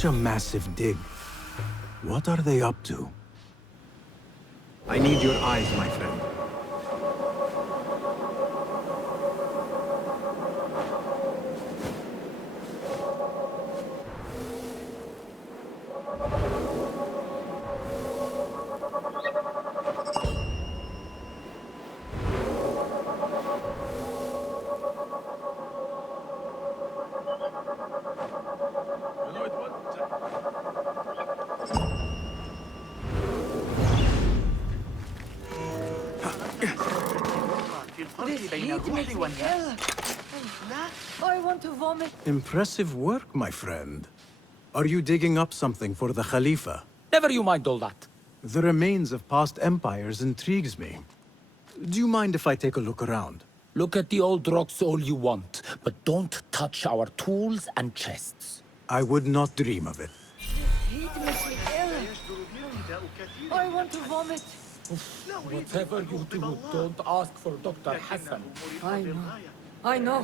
Such a massive dig. What are they up to? I need your eyes, my friend. I want to vomit. Impressive work, my friend. Are you digging up something for the Khalifa? Never you mind all that. The remains of past empires intrigues me. Do you mind if I take a look around? Look at the old rocks all you want, but don't touch our tools and chests. I would not dream of it. Heat makes me ill. I want to vomit. Whatever you do, don't ask for Dr. Hassan. I know. I know.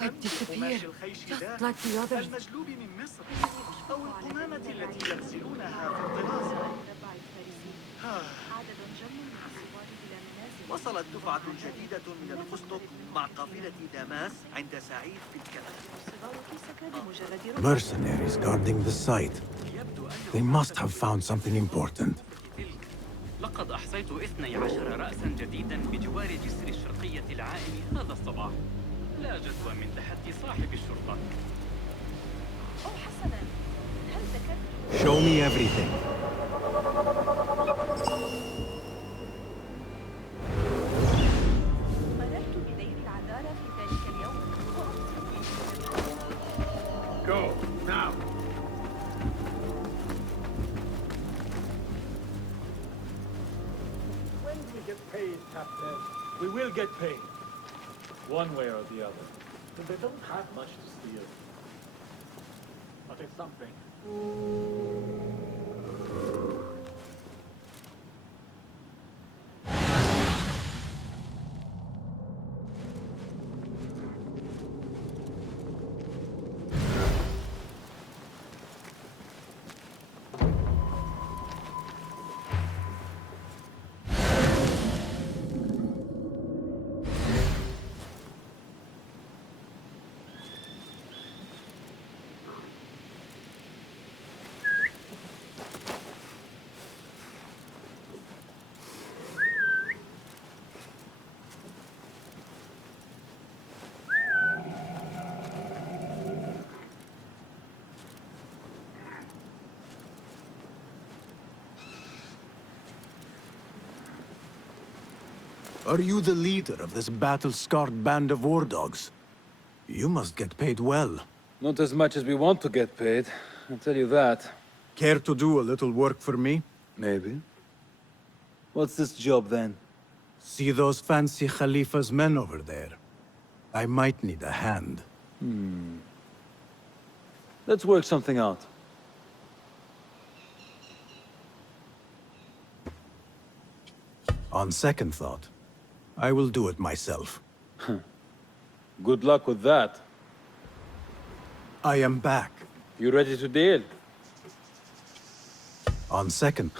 I disappear, just like the others. المجلوب من مصر أو القمامة التي يغسلونها في الطراز. وصلت دفعة جديدة من الفستق مع قافلة داماس عند سعيد في الكلام. Mercenaries guarding the site. They must have found something important. لقد أحصيت 12 رأسا جديدا بجوار جسر الشرقية العائم هذا الصباح. لا جدوى من تحدي صاحب الشرطة. أو حسنا، هل ذكرت؟ Show me everything. مررت بدير العذارى في ذلك اليوم. Go now. When we get paid, Captain, we will get paid. One way or the other. They don't have much to steal. But it's something. Are you the leader of this battle-scarred band of war dogs? You must get paid well. Not as much as we want to get paid, I'll tell you that. Care to do a little work for me? Maybe. What's this job then? See those fancy Khalifa's men over there? I might need a hand. Let's work something out. On second thought, I will do it myself. Good luck with that. I am back. You ready to deal? On second.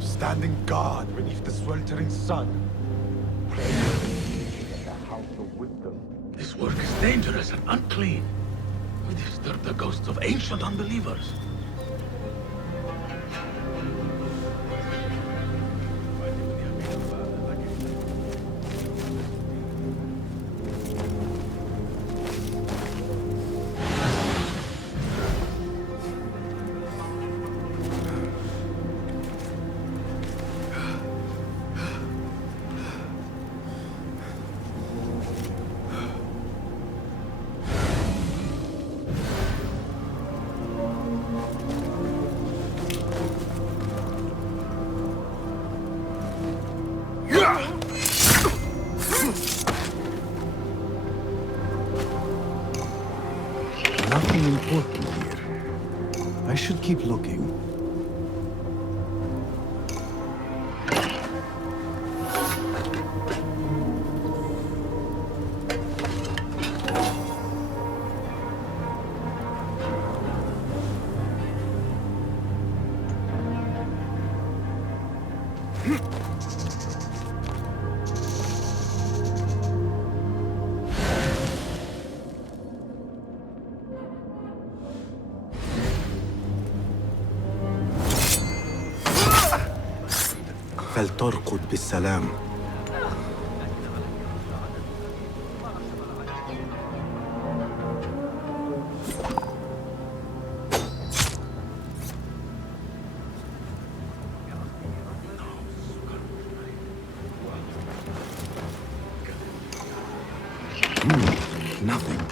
Standing guard beneath the sweltering sun. This work is dangerous and unclean. We disturb the ghosts of ancient unbelievers. keep looking. فلترقد بالسلام. Nothing.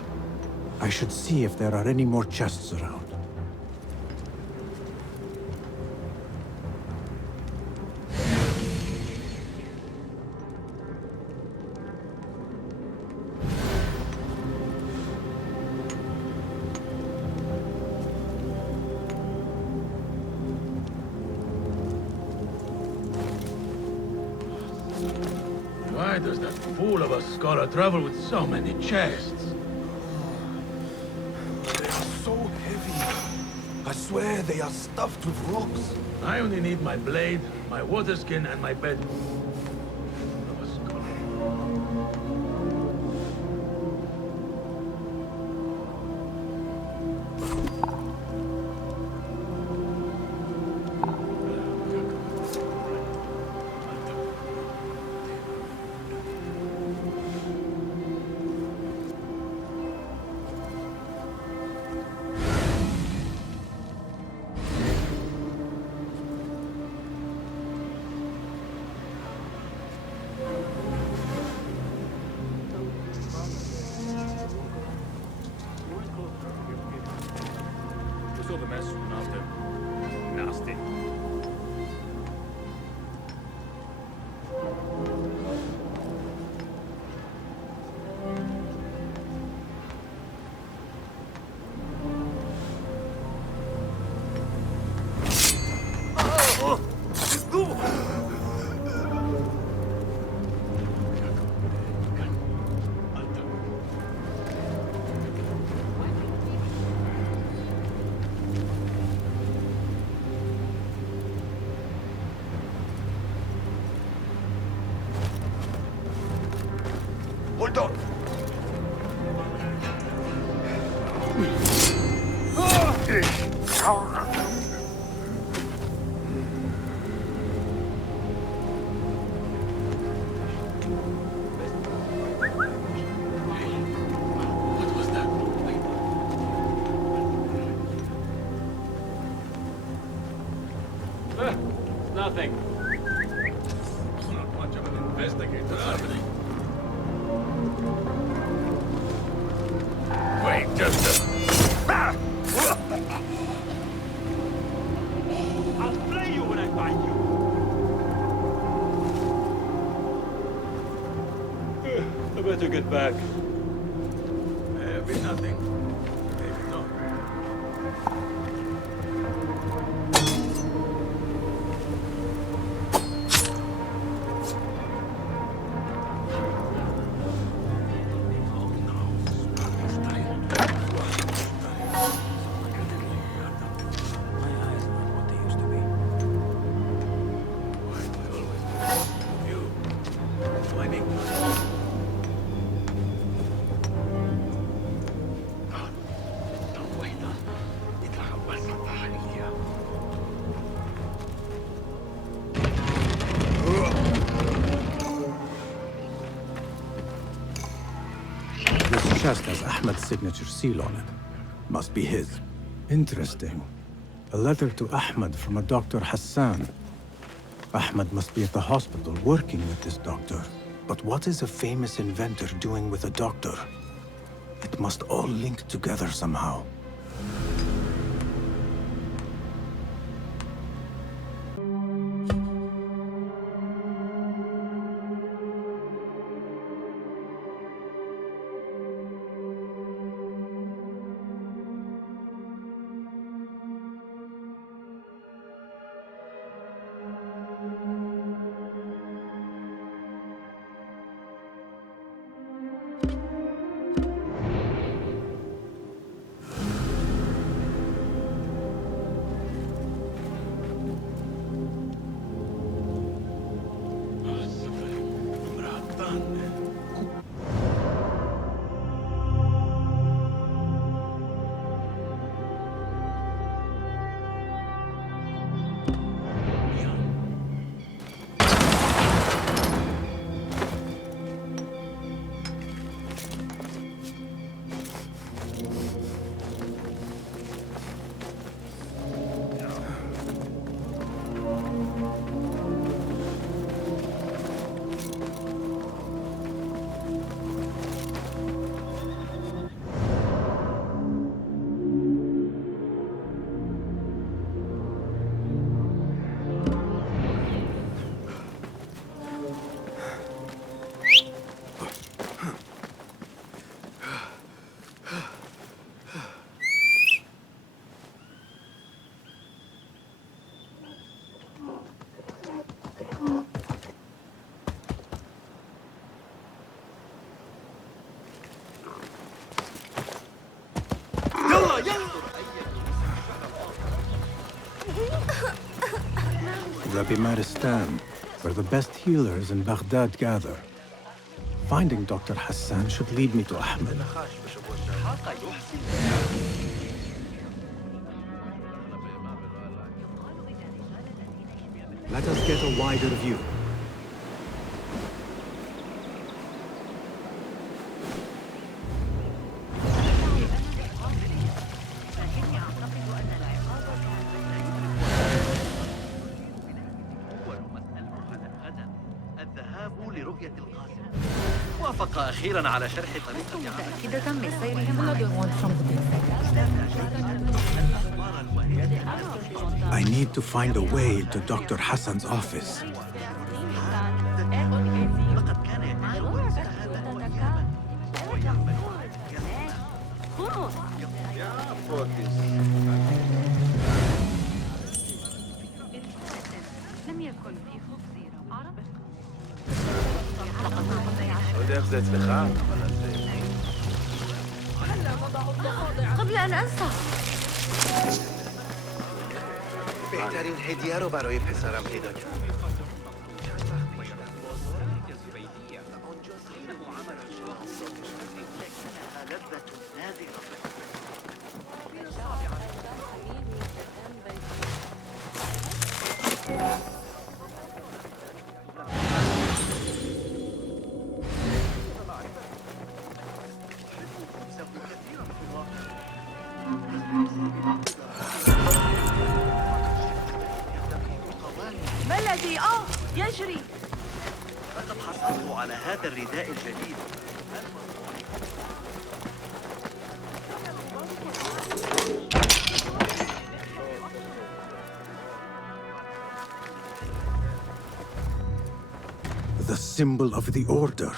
I should see if there are any more chests around. Why does that fool of a scholar travel with so many chests? They are so heavy. I swear they are stuffed with rocks. I only need my blade, my water skin, and my bed. Fool of a scholar. We saw the mess soon after. Nasty. Hold on. What was that? Nothing. Not much of an investigator. What's happening? Wait, just I'll flay you when I find you. I better get back. maybe nothing. Maybe not. This chest has Ahmed's signature seal on it. Must be his. Interesting. A letter to Ahmed from a Dr. Hassan. Ahmed must be at the hospital working with this doctor. But what is a famous inventor doing with a doctor? It must all link together somehow. Pimaristan, where the best healers in Baghdad gather. Finding Dr. Hassan should lead me to Ahmed. Let us get a wider view. وافق أخيراً على شرح طريقة متأكدة من سيرهم. I need to find a way to Dr. Hassan's office. لقد كان يتناول هذا وأياماً وهو يعمل لم يكن في خبزي عربي. قبل أن أنسى. بهترین هدیه رو برای پسرم پیدا کردم. ما الذي يجري؟ لقد حصلت على هذا الرداء الجديد. The symbol of the Order.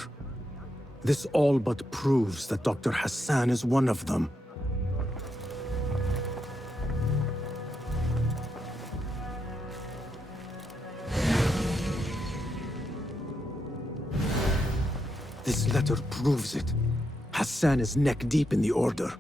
This all but proves that Dr. Hassan is one of them. This letter proves it. Hassan is neck deep in the Order.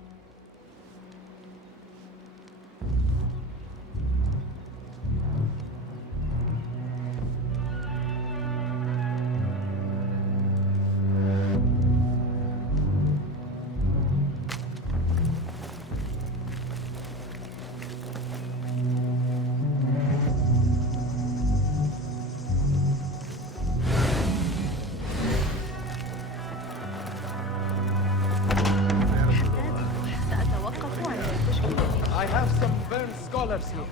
I have some burned scholars here.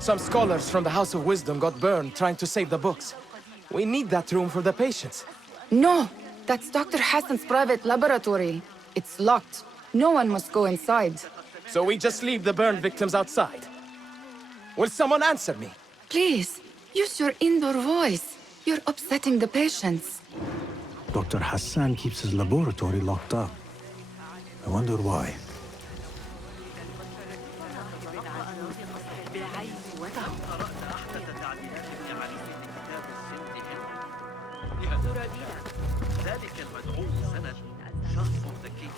Some scholars from the House of Wisdom got burned trying to save the books. We need that room for the patients. No, that's Dr. Hassan's private laboratory. It's locked. No one must go inside. So we just leave the burned victims outside. Will someone answer me? Please, use your indoor voice. You're upsetting the patients. Dr. Hassan keeps his laboratory locked up. I wonder why. ذلك المدعو سند شخص ذكي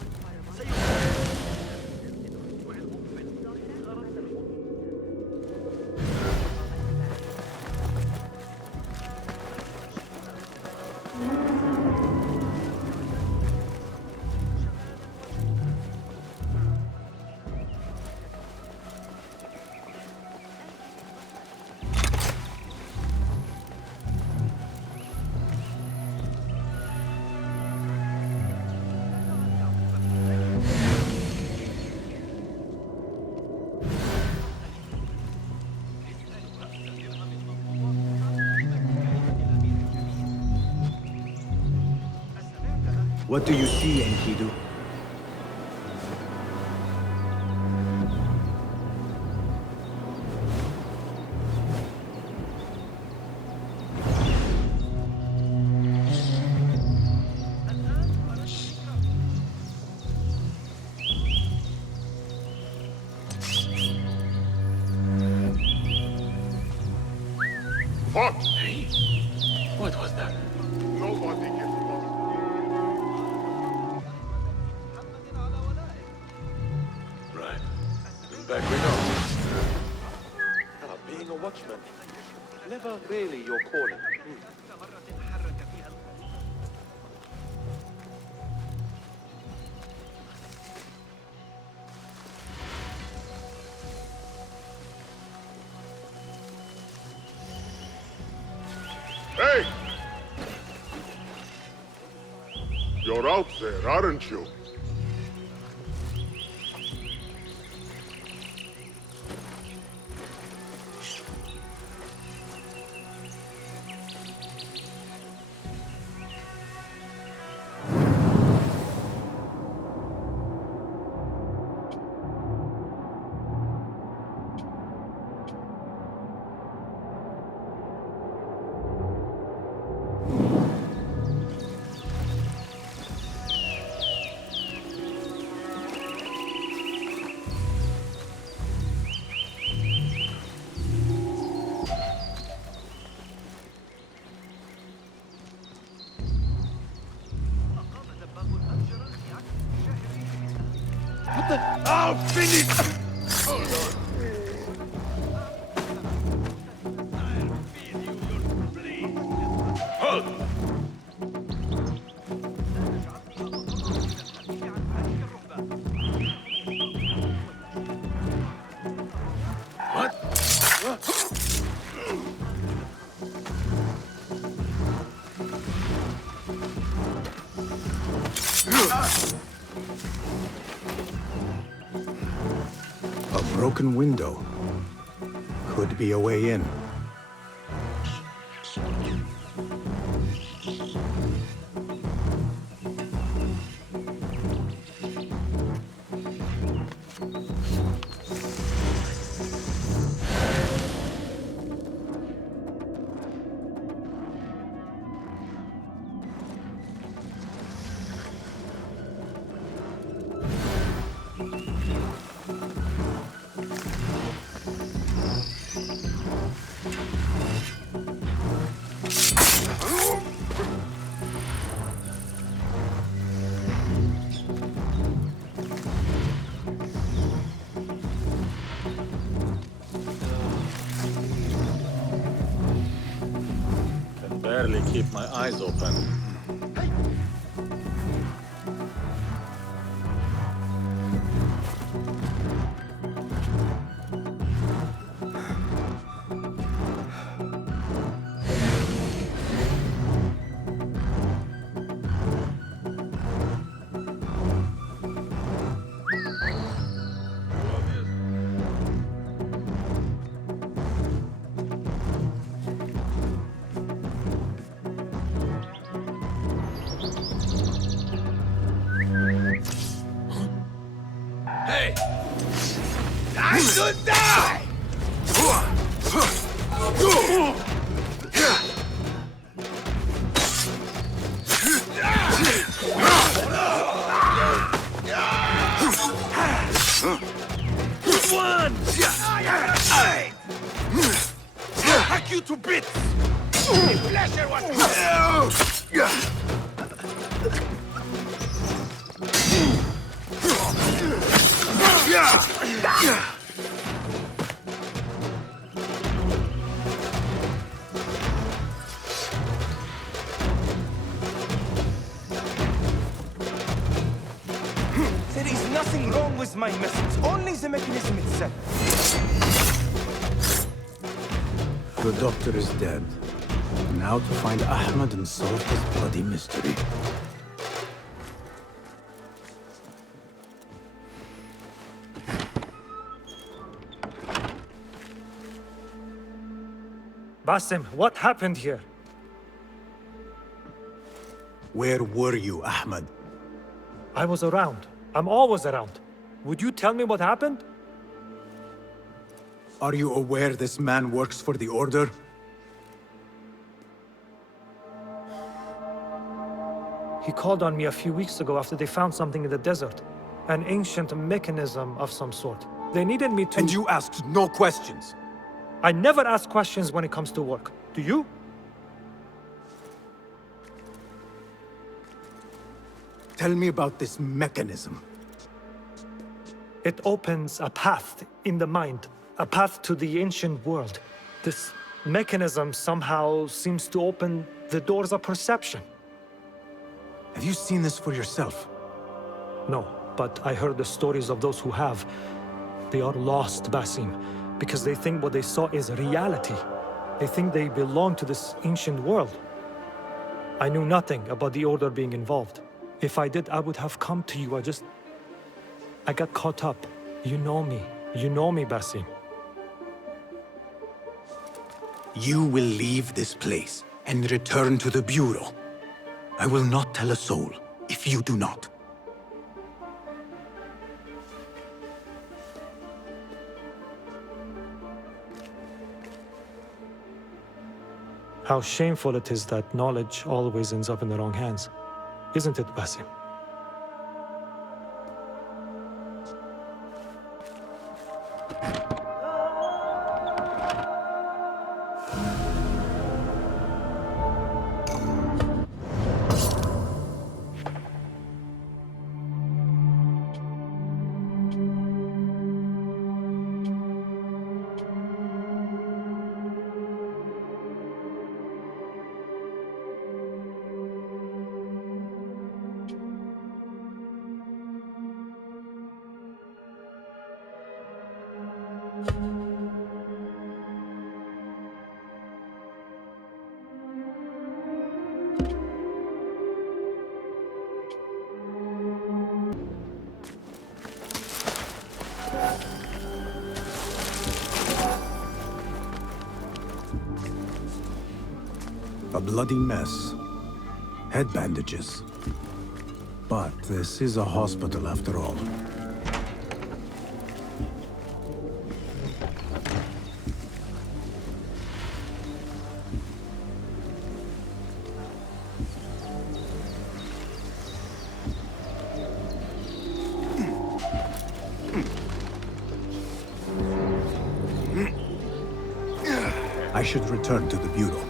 What do you see, Enkidu? What? Hey? What was that? Nobody gets lost. Right. Then back we go. Being a watchman, never really your calling. Hey! You're out there, aren't you? I'll finish! A broken window. Could be a way in. Barely keep my eyes open. Hey! I should die! One! Hack you to bits! The pleasure was... There is nothing wrong with my message, only the mechanism itself. The doctor is dead. Now to find Ahmed and solve this bloody mystery. Basim, what happened here? Where were you, Ahmed? I was around. I'm always around. Would you tell me what happened? Are you aware this man works for the Order? He called on me a few weeks ago after they found something in the desert. An ancient mechanism of some sort. They needed me to... And you asked no questions? I never ask questions when it comes to work. Do you? Tell me about this mechanism. It opens a path in the mind, a path to the ancient world. This mechanism somehow seems to open the doors of perception. Have you seen this for yourself? No, but I heard the stories of those who have. They are lost, Basim, because they think what they saw is reality. They think they belong to this ancient world. I knew nothing about the Order being involved. If I did, I would have come to you. I got caught up. You know me. You know me, Basim. You will leave this place and return to the Bureau. I will not tell a soul if you do not. How shameful it is that knowledge always ends up in the wrong hands. Isn't it, Basim? A bloody mess. Head bandages. But this is a hospital after all. I should return to the Bureau.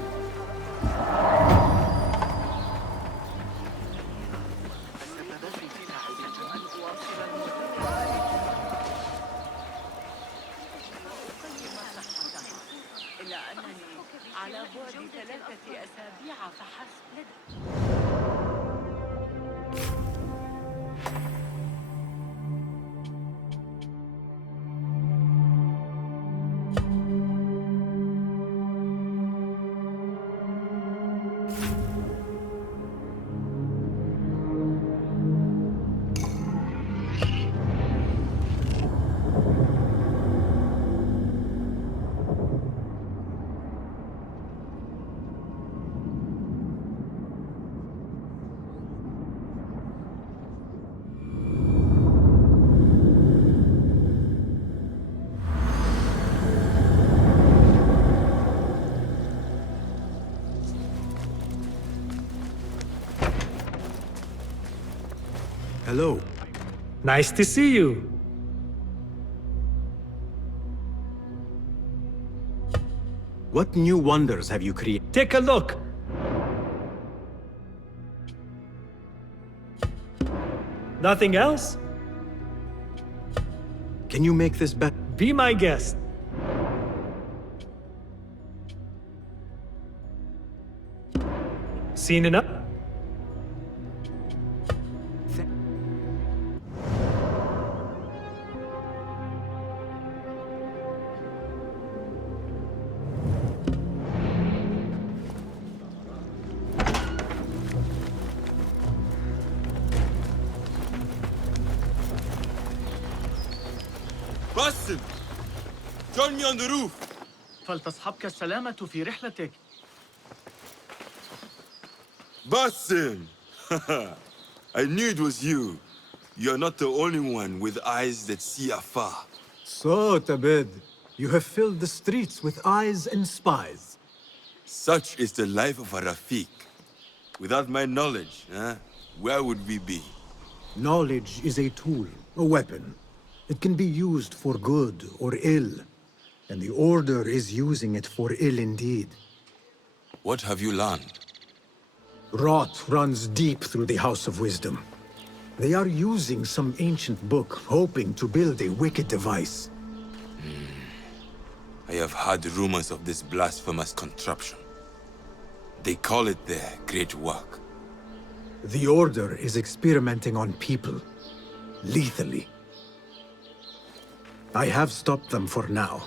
Hello. Nice to see you. What new wonders have you created? Take a look. Nothing else? Can you make this better? Be my guest. Seen enough? Basim! Join me on the roof! فلتصحبك السلامة في رحلتك. Basim! I knew it was you. You're not the only one with eyes that see afar. So, Tabid, you have filled the streets with eyes and spies. Such is the life of a Rafiq. Without my knowledge, where would we be? Knowledge is a tool, a weapon. It can be used for good or ill, and the Order is using it for ill indeed. What have you learned? Rot runs deep through the House of Wisdom. They are using some ancient book, hoping to build a wicked device. I have heard rumors of this blasphemous contraption. They call it their great work. The Order is experimenting on people, lethally. I have stopped them for now,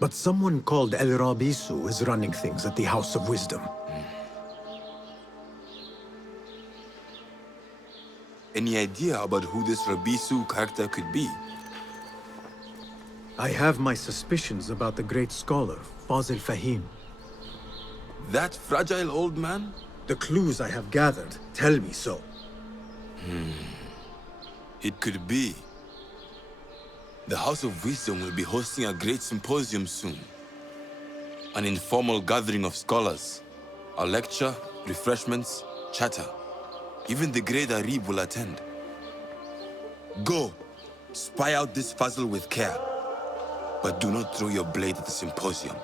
but someone called El Rabisu is running things at the House of Wisdom. Any idea about who this Rabisu character could be? I have my suspicions about the great scholar, Fazil Fahim. That fragile old man? The clues I have gathered tell me so. It could be. The House of Wisdom will be hosting a great symposium soon. An informal gathering of scholars. A lecture, refreshments, chatter. Even the great Arib will attend. Go, spy out this puzzle with care. But do not throw your blade at the symposium.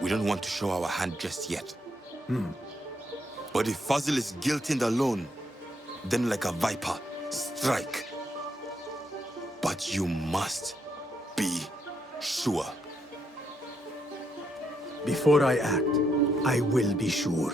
We don't want to show our hand just yet. But if Fazil is guilty and alone, then like a viper, strike. But you must be sure. Before I act, I will be sure.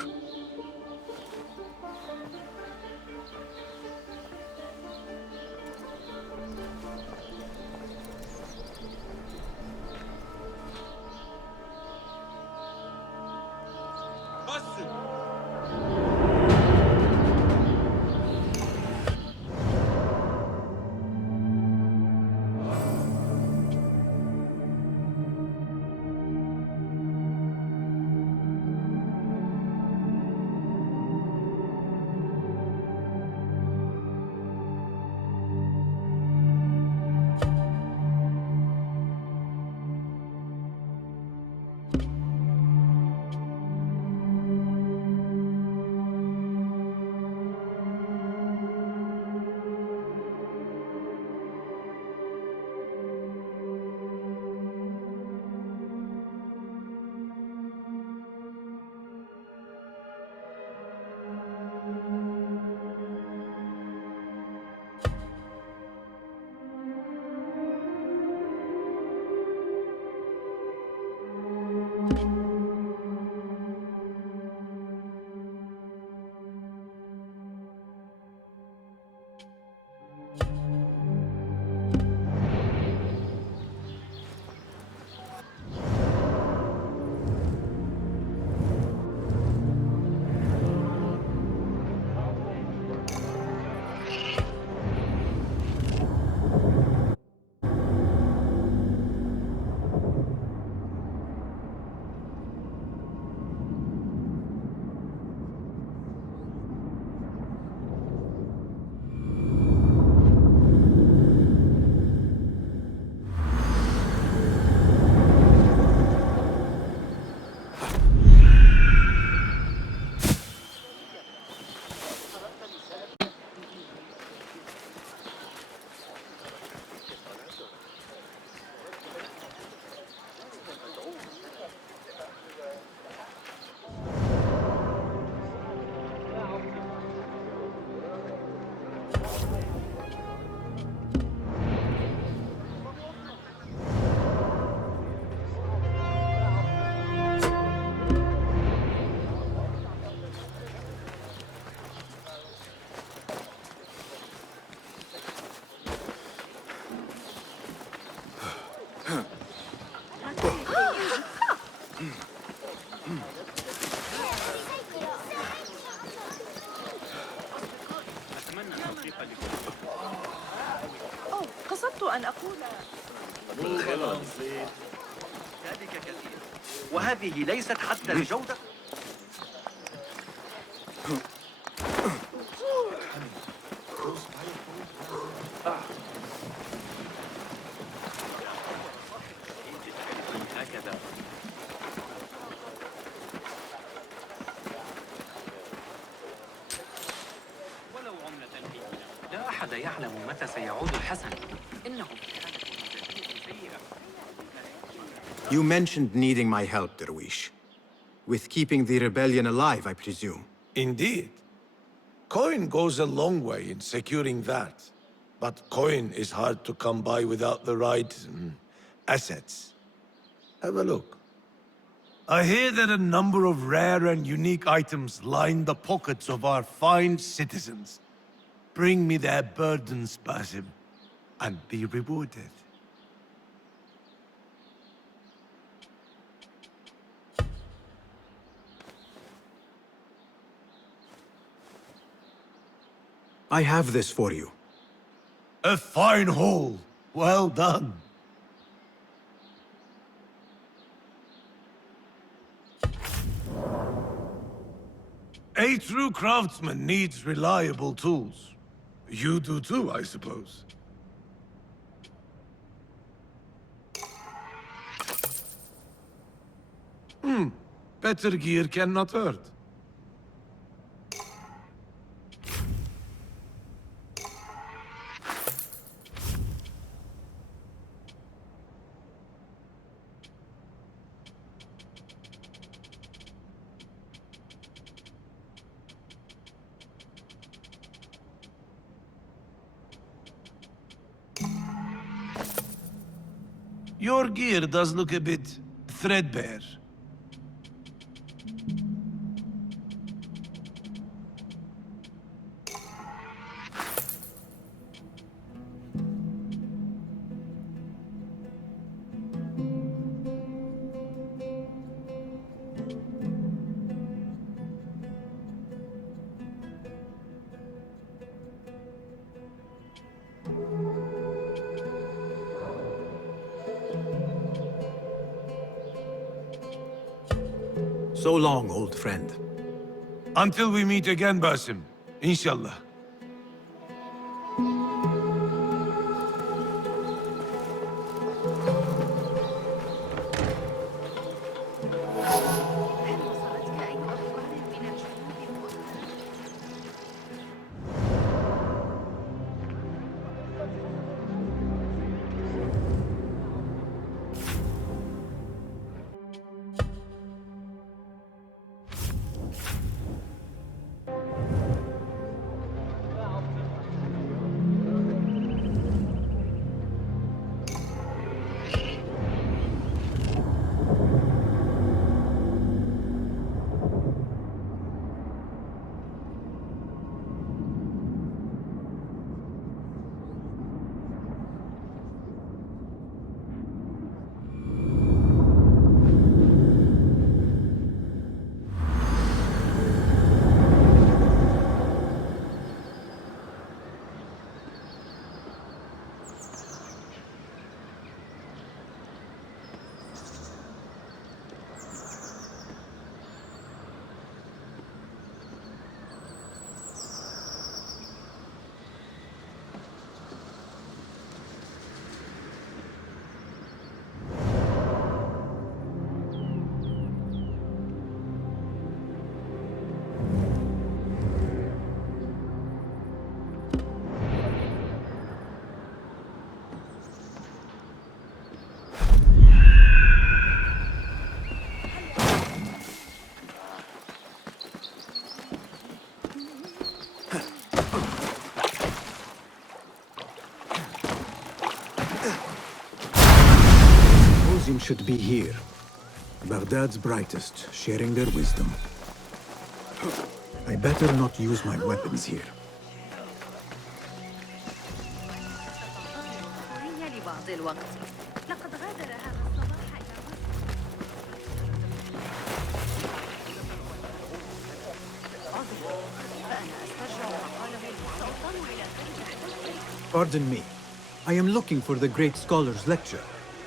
قصدت أن أقول ذلك كثير وهذه ليست حتى الجودة. هكذا ولو عملة هي لا أحد يعلم متى سيعود الحسن. إنه You mentioned needing my help, Derwish. With keeping the rebellion alive, I presume. Indeed. Coin goes a long way in securing that. But coin is hard to come by without the right assets. Have a look. I hear that a number of rare and unique items line the pockets of our fine citizens. Bring me their burdens, Basim, and be rewarded. I have this for you. A fine haul. Well done. A true craftsman needs reliable tools. You do too, I suppose. Better gear cannot hurt. Your gear does look a bit threadbare. So long, old friend. Until we meet again, Basim. Inshallah. Symposium should be here. Baghdad's brightest, sharing their wisdom. I better not use my weapons here. Pardon me. I am looking for the great scholar's lecture.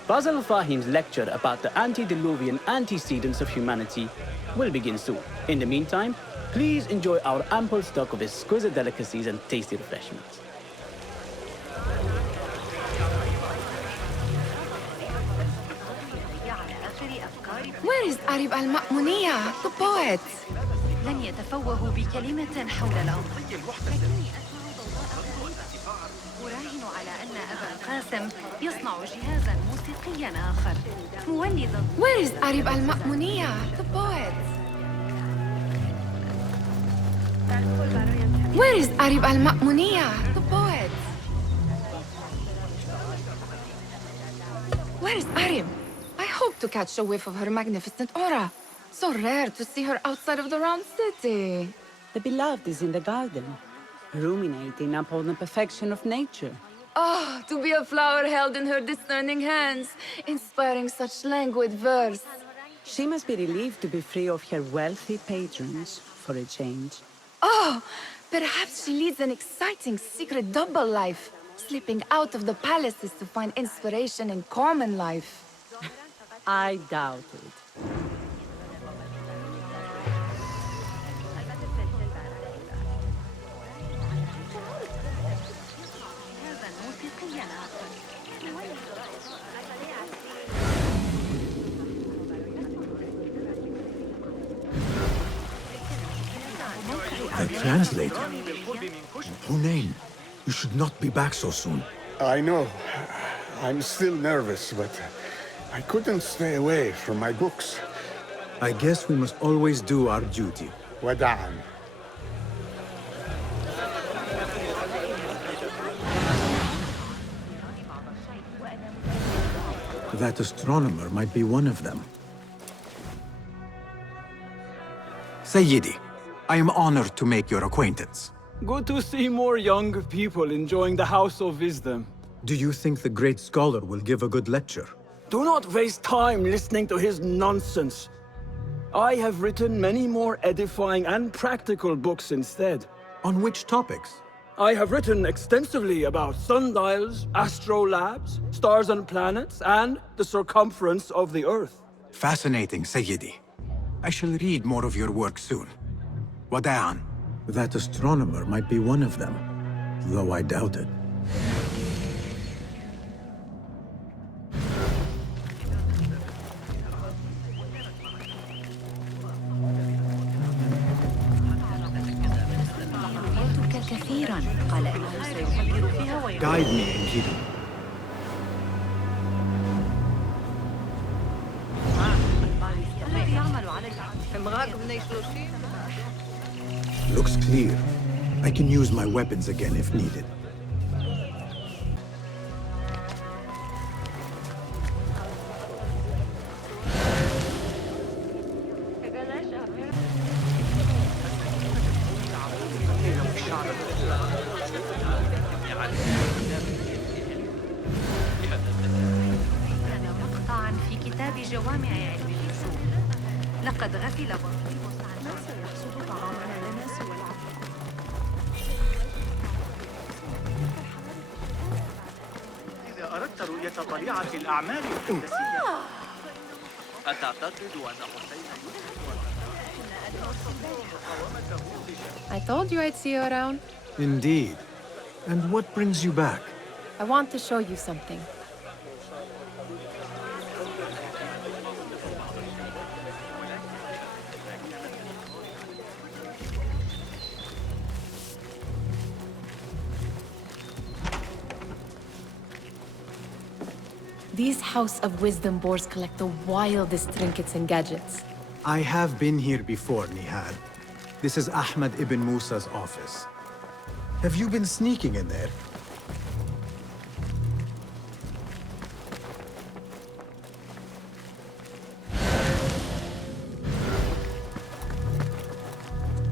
Basil Fahim's lecture about the antediluvian antecedents of humanity will begin soon. In the meantime, please enjoy our ample stock of exquisite delicacies and tasty refreshments. Where is Arib al-Ma'muniya, the poet? لن يتفوه بكلمة حول الأمر. أراهن على أن أبا القاسم يصنع جهازاً موسيقيا آخر مولد. Where is Arib al-Ma'muniya, the poet? Where is Arib al-Ma'muniya, the poet? Where is Arib? I hope to catch a whiff of her magnificent aura. So rare to see her outside of the round city. The beloved is in the garden, ruminating upon the perfection of nature. Oh, to be a flower held in her discerning hands, inspiring such languid verse. She must be relieved to be free of her wealthy patrons, for a change. Oh, perhaps she leads an exciting secret double life, slipping out of the palaces to find inspiration in common life. I doubt it. The translator. Hunain, you should not be back so soon. I know. I'm still nervous, but I couldn't stay away from my books. I guess we must always do our duty. Wada'an. That astronomer might be one of them. Sayyidi, I am honored to make your acquaintance. Good to see more young people enjoying the House of Wisdom. Do you think the great scholar will give a good lecture? Do not waste time listening to his nonsense. I have written many more edifying and practical books instead. On which topics? I have written extensively about sundials, astrolabes, stars and planets, and the circumference of the Earth. Fascinating, Sayyidi. I shall read more of your work soon. Wada'an. That astronomer might be one of them, though I doubt it. Guide me, Enkidu. Looks clear. I can use my weapons again if needed. لقد غفل بطيء عن من سيحصد طعامنا لنا سوى إذا أردت رؤية طبيعة الأعمال الهندسية أتعتقد أن حسين I told you I'd see you around. Indeed. And what brings you back? I want to show you something. These House of Wisdom boars collect the wildest trinkets and gadgets. I have been here before, Nehal. This is Ahmed Ibn Musa's office. Have you been sneaking in there?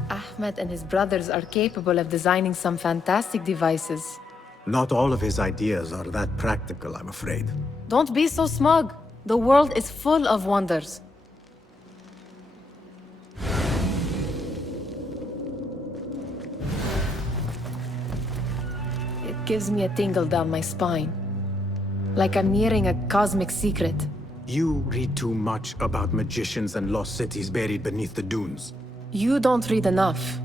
Ahmed and his brothers are capable of designing some fantastic devices. Not all of his ideas are that practical, I'm afraid. Don't be so smug. The world is full of wonders. It gives me a tingle down my spine. Like I'm nearing a cosmic secret. You read too much about magicians and lost cities buried beneath the dunes. You don't read enough.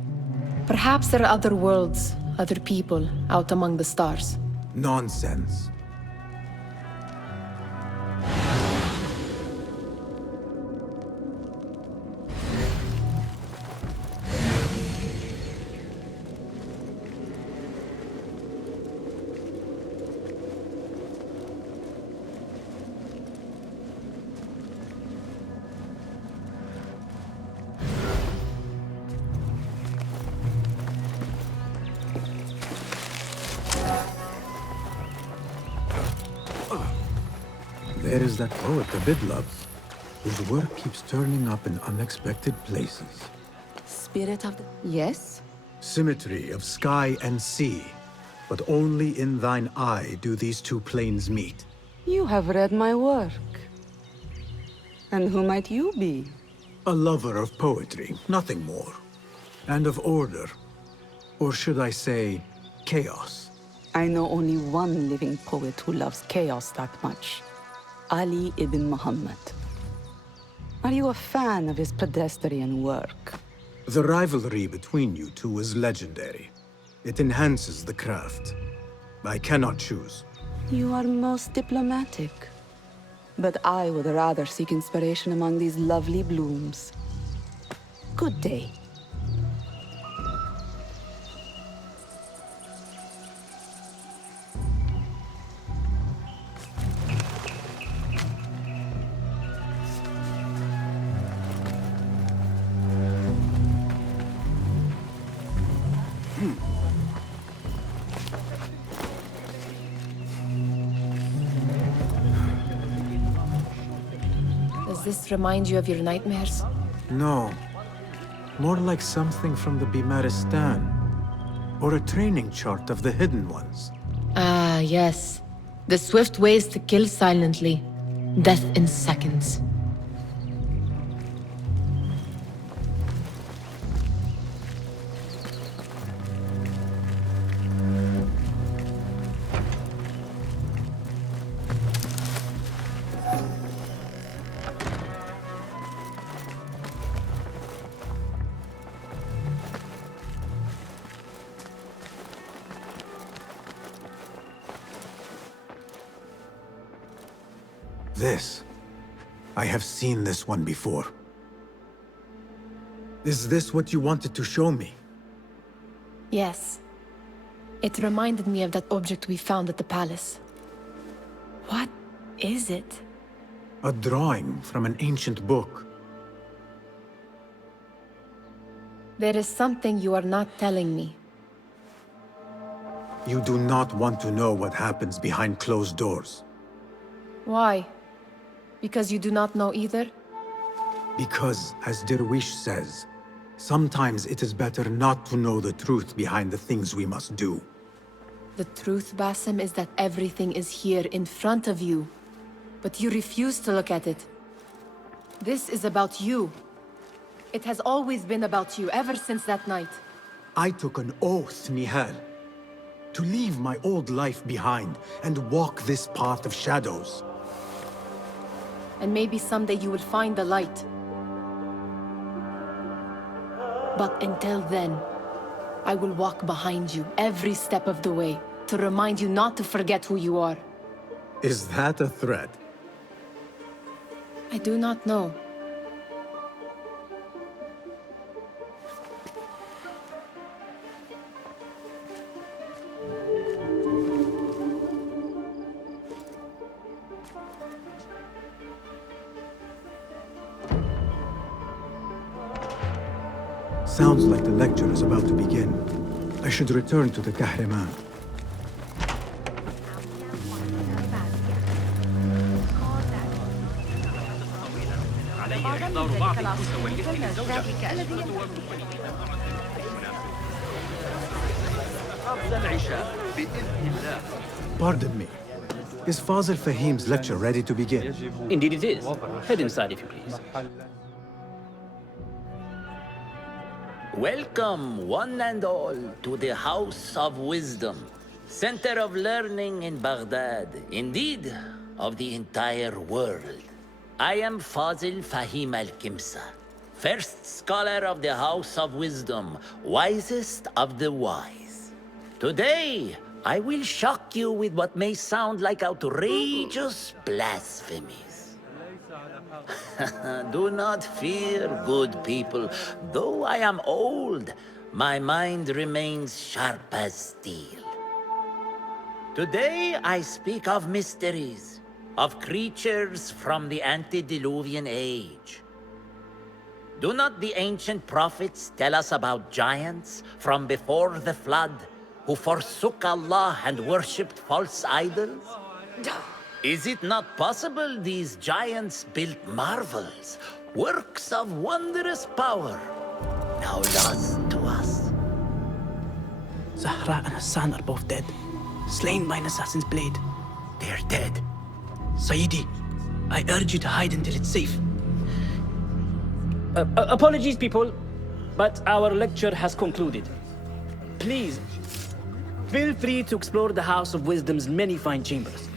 Perhaps there are other worlds, other people, out among the stars. Nonsense. there is that poet the Bid loves, whose work keeps turning up in unexpected places. Spirit of the... Yes? Symmetry of sky and sea, but only in thine eye do these two planes meet. You have read my work. And who might you be? A lover of poetry, nothing more. And of order. Or should I say, chaos. I know only one living poet who loves chaos that much. Ali ibn Muhammad. Are you a fan of his pedestrian work? The rivalry between you two is legendary. It enhances the craft. I cannot choose. You are most diplomatic. But I would rather seek inspiration among these lovely blooms. Good day. Does this remind you of your nightmares? No. More like something from the Bimaristan. Or a training chart of the Hidden Ones. Ah, yes. The swift ways to kill silently. Death in seconds. This. I have seen this one before. Is this what you wanted to show me? Yes. It reminded me of that object we found at the palace. What is it? A drawing from an ancient book. There is something you are not telling me. You do not want to know what happens behind closed doors. Why? Because you do not know either? Because, as Derwish says, sometimes it is better not to know the truth behind the things we must do. The truth, Basim, is that everything is here in front of you. But you refuse to look at it. This is about you. It has always been about you, ever since that night. I took an oath, Nehal, to leave my old life behind and walk this path of shadows. And maybe someday you will find the light. But until then, I will walk behind you every step of the way to remind you not to forget who you are. Is that a threat? I do not know. Sounds like the lecture is about to begin. I should return to the Kahraman. Pardon me. Is Fazil Fahim's lecture ready to begin? Indeed it is. Head inside if you please. Welcome, one and all, to the House of Wisdom, center of learning in Baghdad, indeed, of the entire world. I am Fazil Fahim al-Kimsa, first scholar of the House of Wisdom, wisest of the wise. Today, I will shock you with what may sound like outrageous blasphemies. Do not fear, good people. Though I am old, my mind remains sharp as steel. Today I speak of mysteries, of creatures from the antediluvian age. Do not the ancient prophets tell us about giants from before the flood who forsook Allah and worshipped false idols? Is it not possible these giants built marvels, works of wondrous power, now lost to us? Zahra and Hassan are both dead, slain by an assassin's blade. They're dead. Sayyidi, I urge you to hide until it's safe. Apologies, people, but our lecture has concluded. Please, feel free to explore the House of Wisdom's many fine chambers.